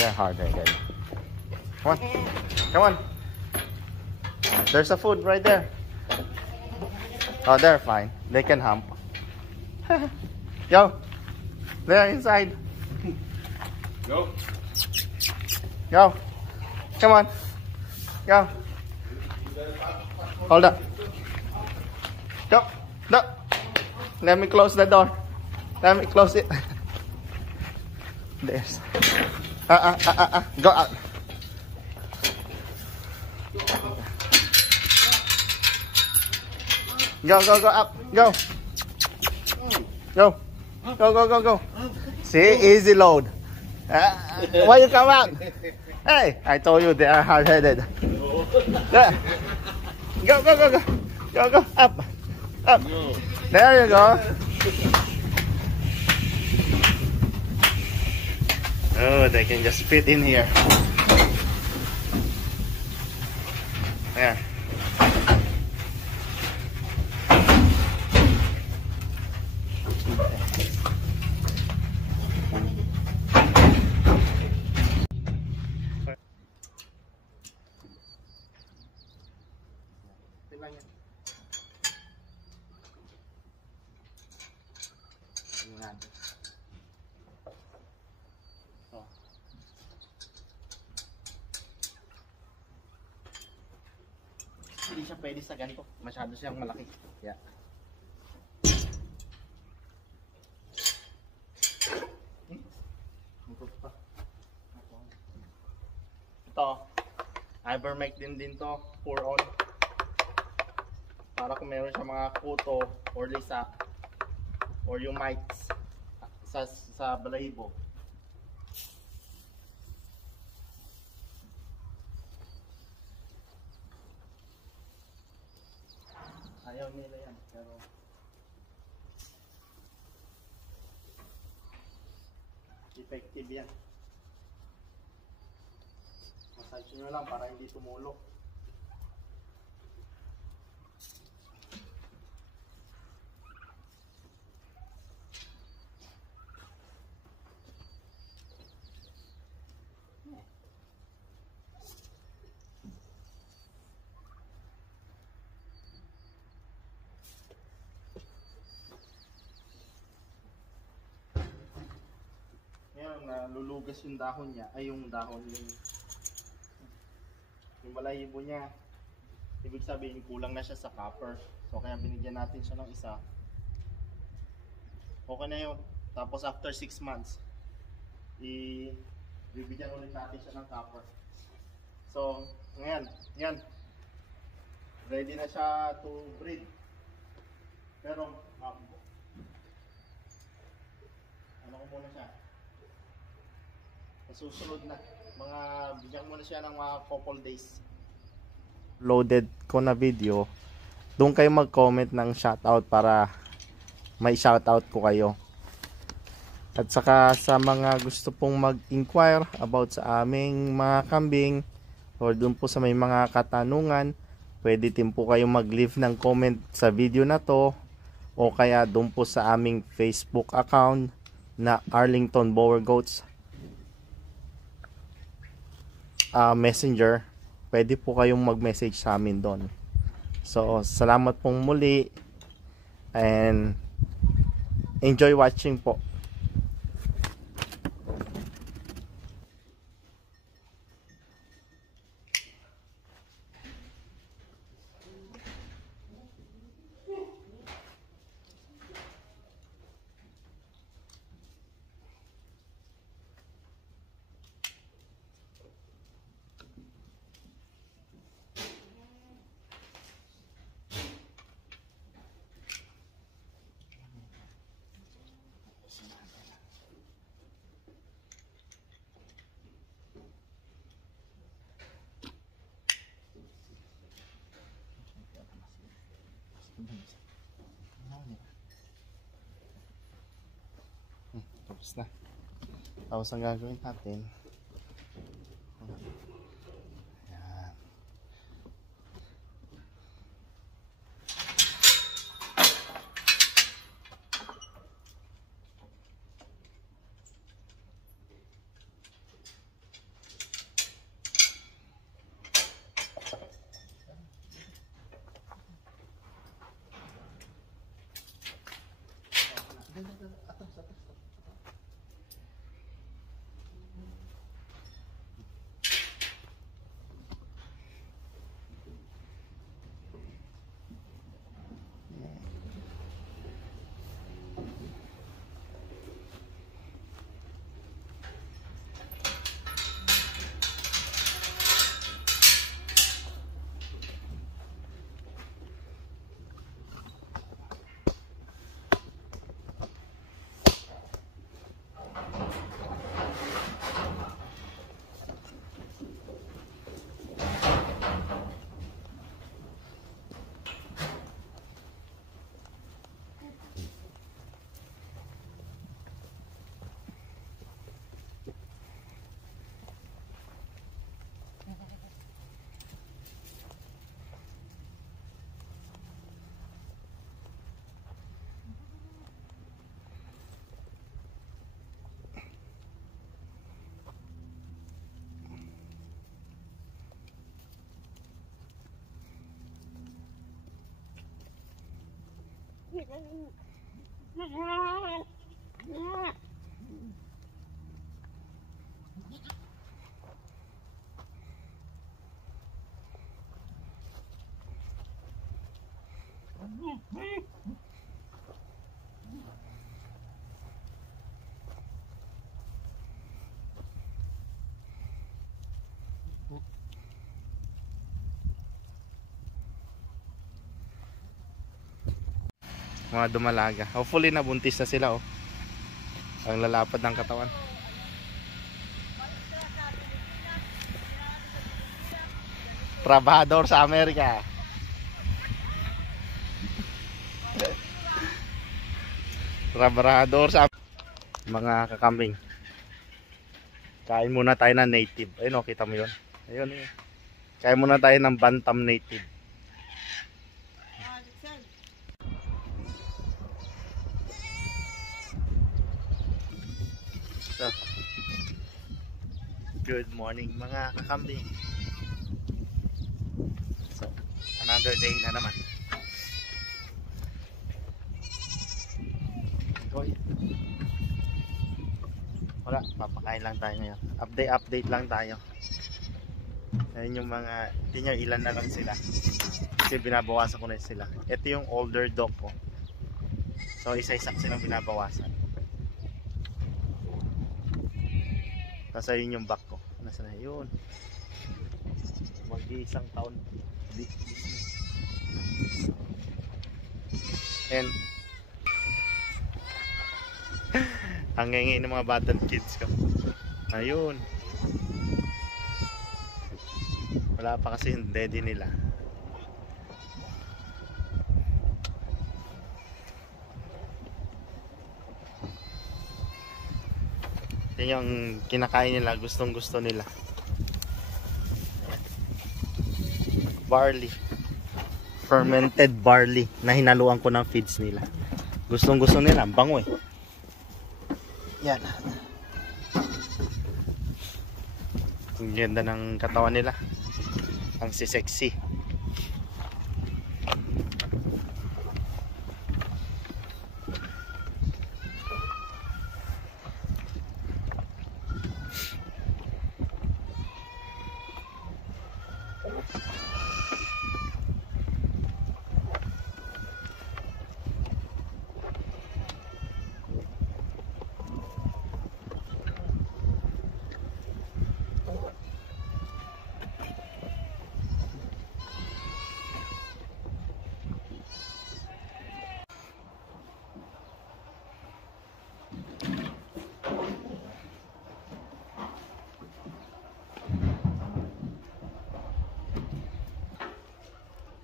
They're hard-headed. Come on. Come on. There's a food right there. Oh, they're fine. They can hump. Yo. They're inside. Go. Go. Come on. Go. Hold up. Go. No. Let me close the door. Let me close it. There's. Go out. Go, go, go up. Go. Go. Go, go, go, go. See, easy load. Why you come out? Hey, I told you they are hard-headed. Go, go, go, go. Go, go, up. Up. There you go. Oh, they can just fit in here. There. Hindi siya pwede sa ganito. Masyado siyang malaki. Yeah. Ito, Ivermectin din to, pour on. Para kung meron siya mga kuto or lisa or yung mites sa balahibo. Ayaw nila yan, pero effective yan. Massage nyo lang para hindi tumulok. Lulugas yung dahon niya, ay yung dahon yung balahibo niya. Ibig sabihin kulang na siya sa copper, so kaya binigyan natin siya ng isa. Okay na yun. Tapos after 6 months bibigyan ulit natin siya ng copper. So ngayon, yan ready na siya to breed. Pero ano ko muna siya, susunod na mga bigyan mo na siya ng mga couple days. Loaded ko na video, doon kayo mag-comment ng shoutout para may shoutout ko kayo. At saka sa mga gusto pong mag-inquire about sa aming mga kambing or doon po sa may mga katanungan, pwede din po kayo mag-leave ng comment sa video na to o kaya doon po sa aming Facebook account na Arlington Boer Goats Messenger. Pwede po kayong mag-message sa amin doon. So, salamat pong muli and enjoy watching po. Tapos na. Tapos ang gagawin natin, yan. Mga dumalaga. Hopefully nabuntis na sila oh. Ang lalapad ng katawan. Trabahador sa Amerika. Trabahador sa mga kakambing. Kain muna tayo ng native. Ayun oh, kita mo yun. Ayun yun. Kain muna tayo ng bantam native. So, good morning mga kakambing. So, another day na naman. Goy. Wala, papakain lang tayo ngayon. Update lang tayo. Ayun yung mga, hindi nyo ilan na lang sila. Kasi binabawasan ko na sila. Ito yung older dog ko. So, isa-isa silang binabawasan. Tapos ayun yung back ko. Nasaan na yun? Mag-iisang taon. And ang ngengi ng mga batang kids ko. Ayun. Wala pa kasi yung daddy nila. Yan yung kinakain nila, gustong gusto nila. Barley. Fermented barley na hinaluan ko ng feeds nila. Gustong gusto nila, ang bango eh. Yan. Ang ganda ng katawan nila. Ang sexy.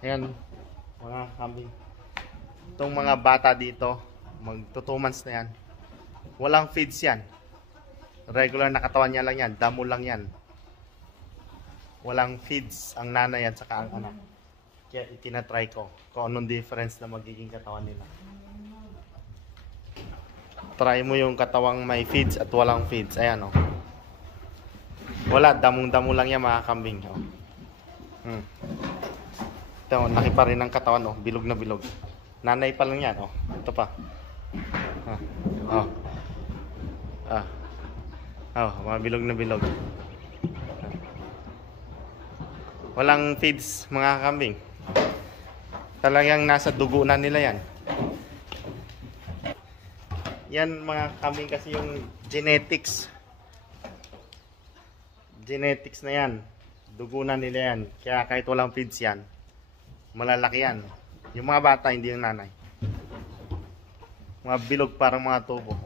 Ayan, mga kambing. Itong mga bata dito, magto 2 months na yan. Walang feeds yan. Regular na katawan niya lang yan. Damo lang yan. Walang feeds ang nanay yan saka ang anak. Kaya itinatry ko kung anong difference na magiging katawan nila. Try mo yung katawang may feeds at walang feeds. Ayan o. Wala, damong-damo lang yan mga kambing. O. Ito, laki pa rin ang katawan, oh. Bilog na bilog. Nanay pa lang yan, oh. Ito pa. Oh. Ah. Oh, mga bilog na bilog. Walang feeds mga kambing. Talagang nasa dugo na nila yan. Yan mga kambing kasi yung genetics. Genetics na yan. Dugo na nila yan. Kaya kahit walang feeds yan, malalaki yan. Yung mga bata, hindi yung nanay. Mga bilog parang mga tubo.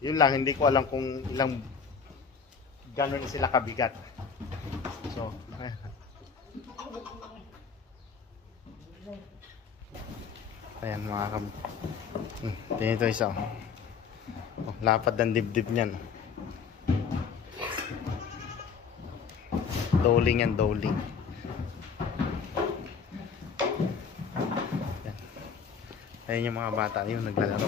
Yun lang, hindi ko alam kung ilang gano'n sila kabigat. So, ayan mga kam. Tingnan ito isa. Oh, lapad ng dibdib niyan. Doling yan, doling. Ayan. Ayan yung mga bata yun, naglalaro.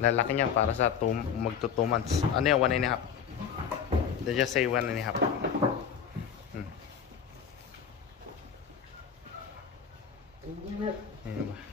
Lalaki niya para sa magto 2 months. Ano yan, 1.5. They just say 1.5. Ayan ba?